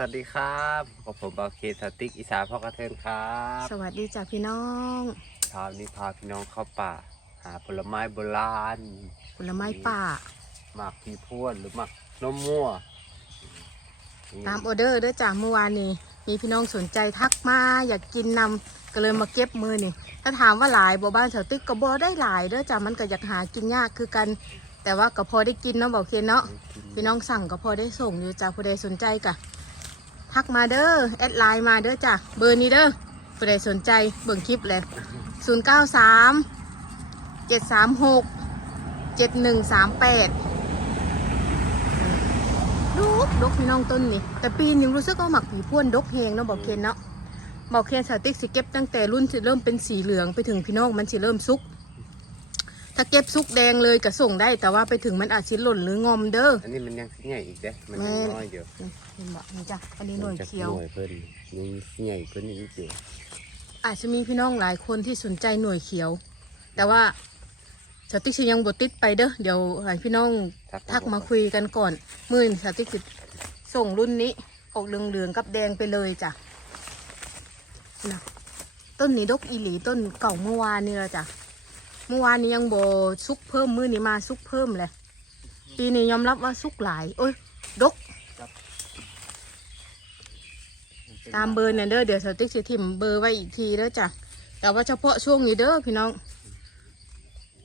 วัสดีครับกับผมบาเคสติกอีสานพ่อกระเทินครับสวัสดีจ้ะพี่น้องเช้านี้พาพี่น้องเข้าป่า หาผลไม้โบราณผลไม้ป่าหมากพีพวนหรือหมากนมมั่ว ตามออเดอร์เด้อจ้ะเมื่อวานนี้มีพี่น้องสนใจทักมาอยากกินนำก็เลยมาเก็บมือนี่ ถ้าถามว่าหลายบ่บ้านแถวติ๊กก็บ่ได้หลายเด้อจ้ะมันก็อยากหากินยากคือกัน แต่ว่าก็พอได้กินเนาะบอกเคนเนาะพี่น้องสั่งก็พอได้ส่งอยู่จ้ะผู้ใดสนใจกะ ทักมาเด้อแอดไลน์มาเด้อจ้ะเบอร์นี้เด้อผู้ใดสนใจเบิ่งคลิปเลย 0 9 3 7 3 6 7 1 3 8ดกดกพี่น้องต้นนี่แต่ปีนยังรู้สึกว่าหมักผีพ่วนดกเฮงเนาะบอกเคนเนาะบอกเคนสาติกสิเก็บตั้งแต่รุ่นสิเริ่มเป็นสีเหลืองไปถึงพี่น้องมันสิเริ่มสุก ถ้าเก็บสุกแดงเลยก็ส่งได้ แต่ว่าไปถึงมันอาจสิหล่นหรืองอมเด้อ อันนี้มันยังสิใหญ่อีกเด้มันยังแม่น้อยอยู่นี่เห็นบอกนี่จ้ะอันนี้หน่วยมัจะเขียว หน่วยเพิ่นยังสิใหญ่เพิ่นอีกอยู่อาจจะมีพี่น้องหลายคนที่สนใจหน่วยเขียว แต่ว่าสาติกสิยังบติดไปเด้อเดี๋ยวให้พี่น้องทักมาคุยกันก่อน มือสาติกสิส่งรุ่นนี้ออกเหลืองๆกับแดงไปเลยจ้ะนะต้นนี้ดกอีหลีต้นเก่าเมื่อวานนี่ละจ้ะ เมื่อวานนี้ยังโบซุกเพิ่มมือนี้มาซุกเพิ่มเลย ปีนี้ยอมรับว่าซุกหลายโอ้ยดก ตามเบอร์เนี่ยเด้อเดี๋ยวสติ๊กสิทิมเบอร์ไว้อีกทีเด้อจ้ะแต่ว่าเฉพาะช่วงนี้เด้อพี่น้อง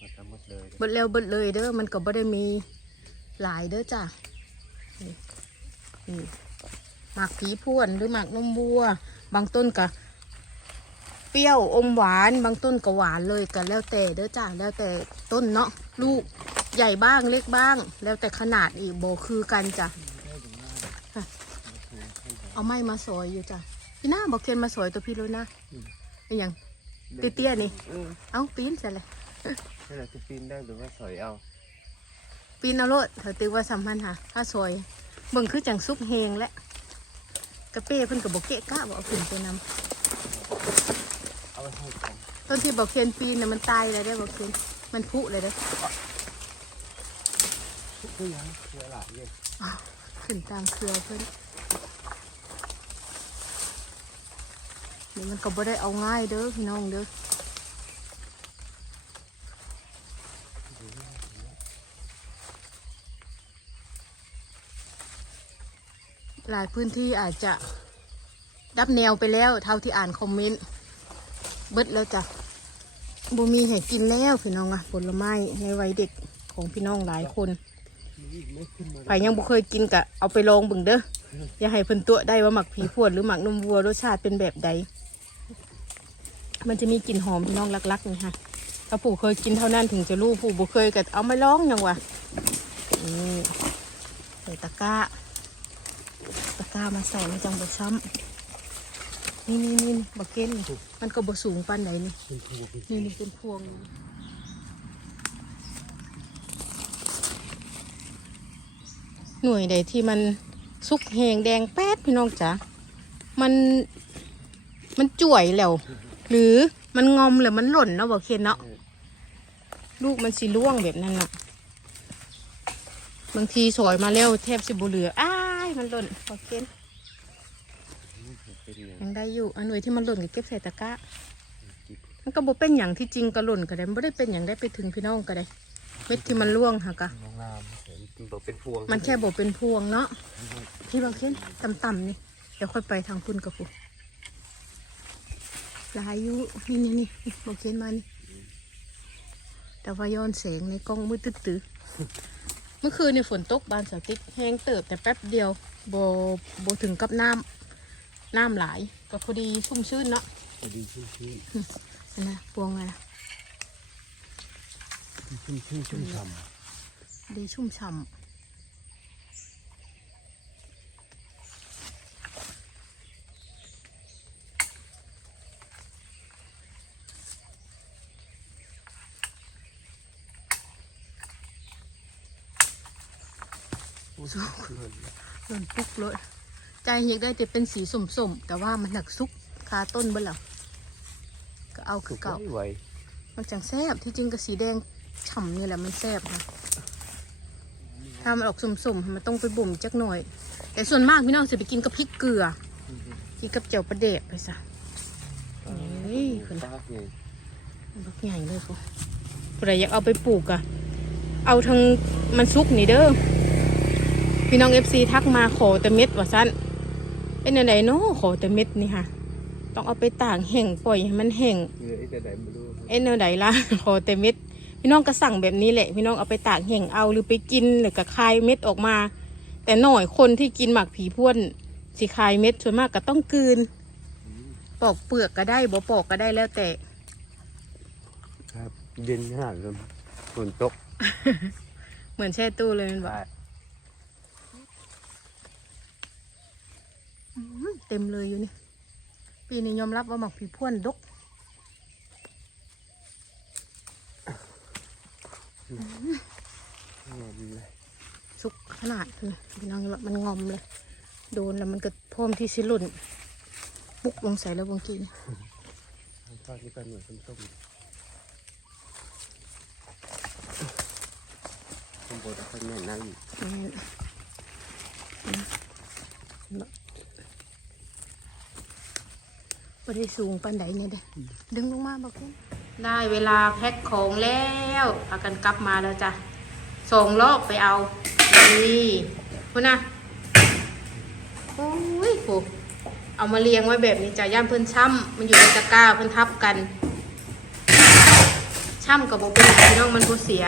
มันจะหมดเลยเบิดเร็วเบิดเลยเด้อมันก็บ่ได้มีหลายเด้อจ้ะนี่นี่หมากผีพ่วนหรือหมากนมบัว บางต้นก็ เปรี้ยวอมหวานบางต้นก็หวานเลยก็แล้วแต่เด้อจ้ะแล้วแต่ต้นเนาะลูกใหญ่บ้างเล็กบ้าง แล้วแต่ขนาดอีกโบคือกันจ้ะค่ะเอาไม้มาสอยอยู่จ้ะพี่หน้าบอกเคนมาสอยตัวพี่เลยนะเป็นหยังเตี้ยๆนี่เออเอ้าปีนเสร็จเลยให้เราจะปีนได้หรือว่าสอยเอาปีนเอาโลดเถอติว่าสัมพันธ์ค่ะถ้าซอยเบิ่งคือจังซุปเฮงและกระเป้เพิ่นกับบกเกะกะบอกเอาขึ้นไปนเอาไปให้กันำ ต้นที่บอกเคนปีนน่ะมันตายเลยได้อบอกเคนมันพุเลยได้อทุกอย่างเชื่อหลายเลยขึ้นตามเครือเพิ่นนี่มันก็บ่ได้เอาง่ายเด้อพี่น้องเด้อหลายพื้นที่อาจจะดับแนวไปแล้วเท่าที่อ่านคอมเมนต์เบิดแล้วจ้ะ บ่มีให้กินแล้วพี่น้องอะผลไม้ในวัยเด็กของพี่น้องหลายคนไม่ขึ้นมาไผยังบ่เคยกินกะเอาไปลองบิ่งเด้ออย่าให้เพิ่นตัวได้ว่าหมักผีพวดหรือหมักนมวัวรสชาติเป็นแบบใด มันจะมีกลิ่นหอมพี่น้องลักๆนี่ค่ะถ้าผู้เคยกินเท่านั้นถึงจะรู้ผู้บ่เคยก็เอามาลองยังวะนี่ใส่ตะกร้า ตะกร้ามาใส่ในจังบ่ซ้ำ นี่นี่นี่บักเก็นนี่มันก็บ่สูงปานใดนี่เป็นพวกเป็นนี่นี่เป็นพวงนี่หน่วยใดที่มันสุกแหงแดงแป๊ดพี่น้องจ๋ามันมันจ่วยแล้ว หรือมันงอมหรือมันหล่นเนาะบอกเคนเนาะลูกมันสีร่วงแบบนั้นน่ะ บางทีสอยมาแล้วแทบสิบุเหลืออ้ายมันหล่นบอกเคน เป็นอย่าง ยัง ได้อยู่อันหน่วยที่มันหล่นก็เก็บใส่ตะกร้ามันก็บ่เป็นอย่างที่จริงก็หล่นก็ได้ไม่ได้เป็นอย่างได้ไปถึงพี่น้องก็ได้ เม็ดที่มันร่วงค่ะกะงามเป็นบอกเป็นพวง มันแค่บอกเป็นพวงเนาะพี่บอกเช่นต่ำๆนี่เดี๋ยวค่อยไปทางคุณกับผมลายอยุนี่นี่นี่นี่บอกเช่นมานี่แต่ว่าย้อนแสงในกล้องมืดตื้อๆเมื่อคืนในฝนตกบานสาวติ๊กแห้งเติบแต่แป๊บเดียวโบโบถึงกับน้ำ น้ำหลายก็พอดีชุ่มชื่นเนาะพอดีชุ่มชื้นอันนะพวงอะไรนะชุ่มชื้นชุ่มฉ่ดีชุ่มฉ่ำอู้สุกเลยำหล่นปุ๊กเลย ใจอยากได้แต่เป็นสีส้มๆแต่ว่ามันหนักซุกคาต้นเบ่ล่ะก็เอาคือเก่าไม่ไหวมันจังแซบที่จริงก็สีแดงฉ่ำนี่แหละมันแซบนะถ้ามันออกสุ่มๆ มันต้องไปบ่มจักหน่อย แต่ส่วนมากพี่น้องจะไปกินกับพริกเกลือกินกับเจียวปลาเดกไปซะเฮ้ยคุณป้าไงบักใหญ่เลยเขาผู้ใดอยากเอาไปปลูกอะเอาทางมันซุกนี่เด้อพี่น้องเอฟซีทักมาขอแต่เม็ดว่าสั้น เป็นอะไรเนาะขอแต่เม็ดนี่ค่ะ ต้องเอาไปต่างแห่งปล่อยให้มันแห่งเหลือไอ้แต่ไหนไม่รู้เอ็นเนอไหนล่ะขอแต่เม็ด พี่น้องก็สั่งแบบนี้แหละ พี่น้องเอาไปตากแห่งเอาหรือไปกินหรือก็คายเม็ดออกมา แต่หน่อยคนที่กินหมักผีพ่วนสิคายเม็ดส่วนมากก็ต้องกลืนปอกเปลือกก็ได้บ่ปอกก็ได้แล้วแต่ ครับเย็นขนาดเลยฝนตก เหมือนแช่ตู้เลยมันบอก ได้ อื้อ เต็มเลยอยู่นี่ ปีนี้ยอมรับว่าหมักผีพ่วนดกงอมเลยสุกขนาดนี้พี่น้องมันงอมเลย โดนแล้วมันก็พร้อมที่สิหล่น ปุ๊กลงใส่แล้วบางทีนี่ทอดนี่ก็เหมือนส้มๆข้างบนแล้วก็แม่นั่งอยู่ ไม่ได้สูงปันไดเนี่ยเด้ดึงลงมาบอกคุณได้เวลาแพ็คของแล้วพากันกลับมาแล้วจ้ะส่งรอบไปเอานี่คุณนะโอ้ยโหเอามาเรียงไว้แบบนี้จ้ะย่ามเพิ่นช่ำมันอยู่ในตะกร้าเพิ่นทับกันช่ำกับโบเป็นพี่น้องมันบ่เสีย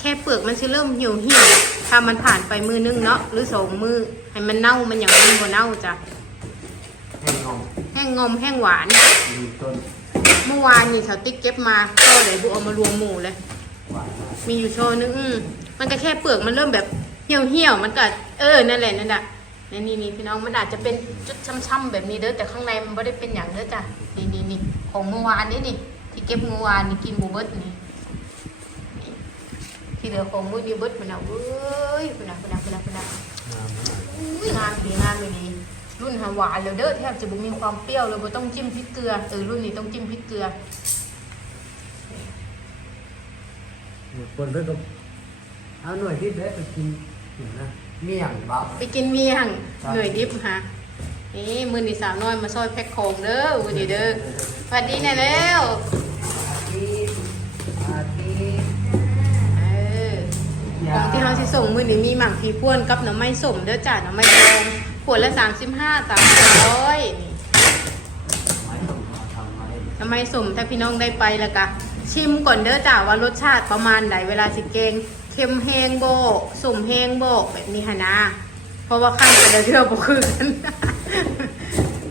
แค่เปลือกมันจะเริ่มเหี่ยวเหี่ยวถ้ามันผ่านไปมือนึงเนาะหรือสองมือให้มันเน่ามันอย่างมันบ่เน่าจ้ะ งงอมแห้งหวานมีต้นเมื่อวานนี่สาวติ๊กเก็บมาช่อเลยบุเอามารวมหมู่เลย หวานมากมีอยู่ช่อนึงอืมมันก็แค่เปลือกมันเริ่มแบบเหี่ยวเหี่ยวๆมันก็เออนั่นแหละนั่นแหละนี่นี่นี่พี่น้องมันอาจจะเป็นจุดช้ำๆแบบนี้เด้อแต่ข้างในมันไม่ได้เป็นอย่างเด้อจ้ะนี่นี่นี่ของเมื่อวานนี้นี่ที่เก็บเมื่อวานนี่กินบูเบิร์ตนี่นี่ที่เหลือของมื้อนี้เบิร์ตมันเอาเว้ยคุณนะคุณนะคุณนะคุณนะงามมาก อุ้ยงานดีงานเลยดี รุ่นหาหวานเลยเด้อแทบจะบ่มีความเปรี้ยวเลยบ่ต้องจิ้มพริกเกลือเออรุ่นนี้ต้องจิ้มพริกเกลือคนเพิ่งก็เอาหน่วยที่เด็ไปกินเห็นนะเมี่ยงเบาไปกินเมียงครับหน่วยดิบฮะนี่มือนี่สาวน้อยมาซอยแพ็คของเด้อวันนี้เด้อสวัสดีแน่แล้วเออของที่เราสิส่งมือนี่มีหมั่งพีพ่วนกับหน่อไม้ส้มเด้อจ้ะหน่อไม้แดง ขวดละสามสิบห้าสามร้อยนี่หน่อไม้ส้มถ้าพี่น้องได้ไปล้วก็ชิมก่อนเด้อจ้ะว่ารสชาติประมาณไหนเวลาสิเกงเค็มแห้งโบส้มแห้งโบแบบนี้ฮะนะเพราะว่าขั้นแต่ละเทือกบ่คือกัน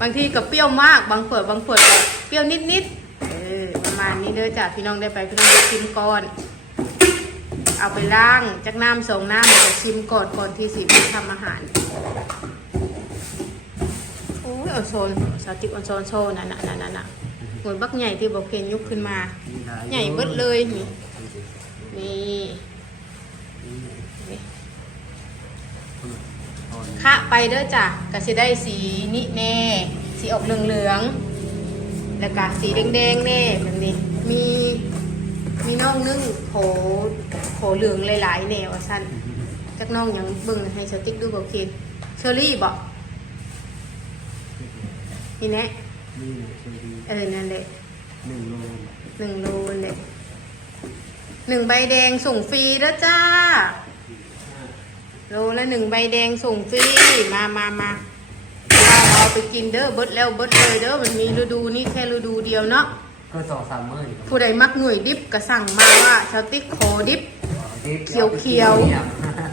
บางทีก็เปรี้ยวมากบางขวดบางขวดเปรี้ยวนิดๆเออประมาณนี้เด้อจ้ะพี่น้องได้ไปพี่น้องได้ชิมก่อน เอาไปล้างจากน้ำสองน้ำแล้วก็ชิมก่อนก่อนที่สิไปทำอาหาร ออาโซนสาติกเอาโซนโซนนั่นน่ะนั่นน่ะนั่นน่ะหมวยบักใหญ่ที่บอกเพนยุกขึ้นมา ใหญ่เบิดเลยนี่นี่คะไปเด้อจ้ะก็สิได้สีนี่แน่สีออกเหลืองๆแล้วก็สีแดงๆแน่แบบนี้มีมีน่องนึ่งโผโผเหลืองหลายๆแนวสั้นจักน่องหยังบิ่งให้สติ๊กดูบอกเคเชอรี่บอก นี่แน่นี่คือดีเออนั่นแหละหนึ่งโลหนึ่งโลเลยหนึ่งใบแดงส่งฟรีแล้วจ้า โลละหนึ่งใบแดงส่งฟรีมามามาเอาเอาไปกินเด้อเบิดแล้วเบิดเลยเด้อมันมีฤดูนี่แค่ฤดูเดียวเนาะก็สองสามมื้อผู้ใดมักหน่วยดิบก็สั่งมาว่าชาวติ๊กโคดิบเขียวเขียว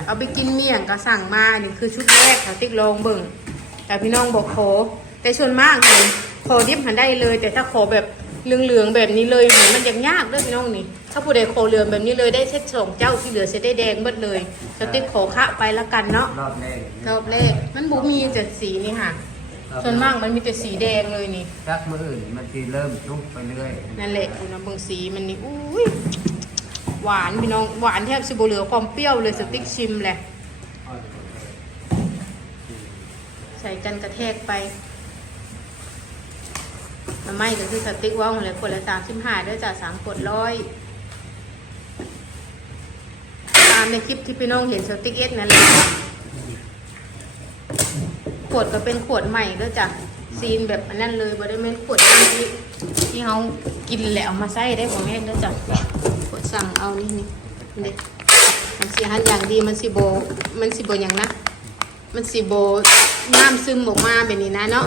เอาไปกินเมี่ยงก็สั่งมานี่คือชุดแรกชาวติ๊กลองเบิ่งแต่พี่น้องบอกโค แต่ส่วนมากเห็นโคดิบหันได้เลย แต่ถ้าโคแบบเหลืองๆแบบนี้เลยเหมือนมันยังยากเด้อพี่น้องนี่ ถ้าผู้ใดโคเหลืองแบบนี้เลยได้เซ็ตสองเจ้าที่เหลือเซ็ตได้แดงเบิดเลยชาวติ๊กโคคะไปละกันเนาะรอบแรกรอบแรกมันบุมีแต่สีนี่ค่ะ ส่วนมากมันมีแต่สีแดงเลยนี่จักมื้ออื่นมันสิเริ่มทุกไปเรื่อยนั่นแหละคุณนะเบางสีมันนี่อุ้ยหวานพี่น้องหวานแทบสิบเหลือความเปรี้ยวเลยสติ๊กชิมแหละใส่กันกระแทกไป น้ำไม่ก็คือสติ๊กว่างเลยขวดละสามสิบห้าด้วยจ้ะสามขวดร้อยตามในคลิปที่พี่น้องเห็นสติ๊กเอสนั่นแหละขวดก็เป็นขวดใหม่ด้อจ้ะซีนแบบอันนั้นเลยบ่ได้แม่นขวดน้ำที่ที่เฮากินแล้วมาใส่ได้บ่แม่นด้อจ้ะขวดสั่งเอานี่นี่เด็มันสิหันอย่างดีมันสิบ่มันสิบ่หยังนะ มันสิบ่น้ำซึมออกมาแบบนี้นะเนาะ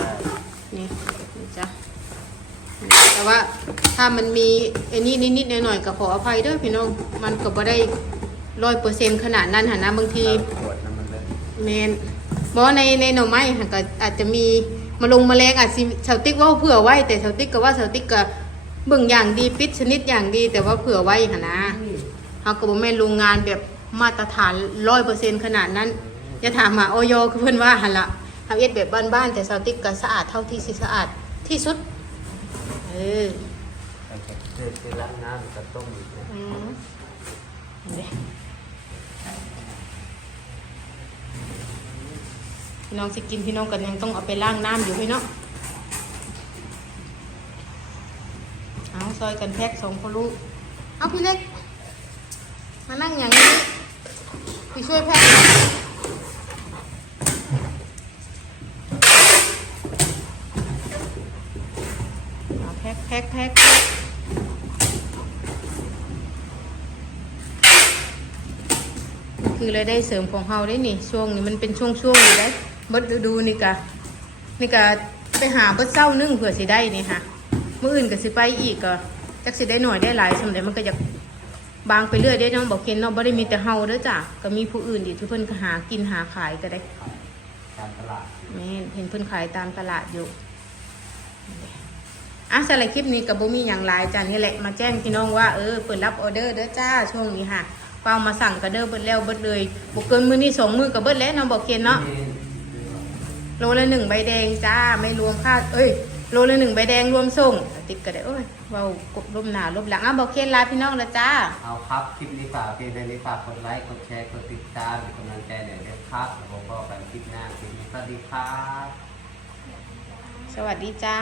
นี่ แต่ว่าถ้ามันมีไอ้นี่นิดๆหน่อยๆก็ขออภัยเด้อพี่น้อง มันก็บ่ได้ร้อยเปอร์เซ็นต์ขนาดนั้นหั่นนะบางทีปวดน้ำมันเลยแมนบอในในหน่อไม้ค่ะก็อาจจะมีมาลงแมาแรงอาจสิชาวติ๊กเว่าเผื่อไว้แต่ชาวติ๊กก็ว่าชาวติ๊กก็เบิ่งอย่างดีปิดชนิดอย่างดี แต่ว่าเผื่อไว้ค่ะนะเขาก็บอกแม่นโรงงานแบบมาตรฐานร้อยเปอร์เซ็นขนาดนั้นอย่าถามหาออยคือเพื่อนว่าหันละทำเอ็ดแบบบ้านๆแต่ชาวติ๊กก็สะอาดเท่าที่สิสะอาดที่สุด เออแต่ก็เดือดไปล้างน้ำกับต้มอีกนะอืมเด้พี่น้องสิกินพี่น้องกันยังต้องเอาไปล้างน้ำอยู่พี่เนาะเอาซอยกันแพ็กสองคนลูกเอาพี่เล็ก มานั่งอย่างนี้พี่ช่วยแพ็กหน่อยเอาแพ็กแพ็กแพ็กแพ็กคือรายได้เสริมของเฮาได้นี่ ช่วงนี้มันเป็นช่วงช่วงๆอยู่ได้เบิดฤดูนี่กะนี่กะไปหาเบิดเศร้านึ่งเผื่อสิได้นี่ค่ะมื่ออื่นก็สิไปอีกก็จักสิได้หน่อยได้หลายสมัยมันก็อยากบางไปเรื่อยได้น้องบอกเคนเนาะบ่ได้มีแต่เฮาเด้อจ้ะก็มีผู้อื่นอีกที่เพิ่นก็หากินหาขายก็ได้ตามตลาดแม่นเห็นเพิ่นขายตามตลาดอยู่ อะสำหรับคลิปนี้กับบ่มีอย่างหลายจ้ะนี่แหละมาแจ้งพี่น้องว่าเออเปิดรับออเดอร์เด้อจ้าช่วงนี้ค่ะเปามาสั่งกระเด้อเบิดแล้วเบิดเลยบ่เกินมื้อนี้สองมื้อก็เบิดแล้วเนาะบอกเคนเนาะโลละหนึ่งใบแดงจ้าไม่รวมค่าเอ้ยโลละหนึ่งใบแดงรวมส่ง ติ๊กก็ได้โอ้ยเบากบลมหนาลมหลังอะบอกเคนลาพี่น้องแล้วจ้า เอาครับ คลิปนี้ฝากเพียงเท่านี้ฝากกดไลค์ กดแชร์ กดติดตามเป็นกำลังใจหน่อยนะครับแล้วพบกันคลิปหน้าคลิปนี้สวัสดีครับ สวัสดีจ้า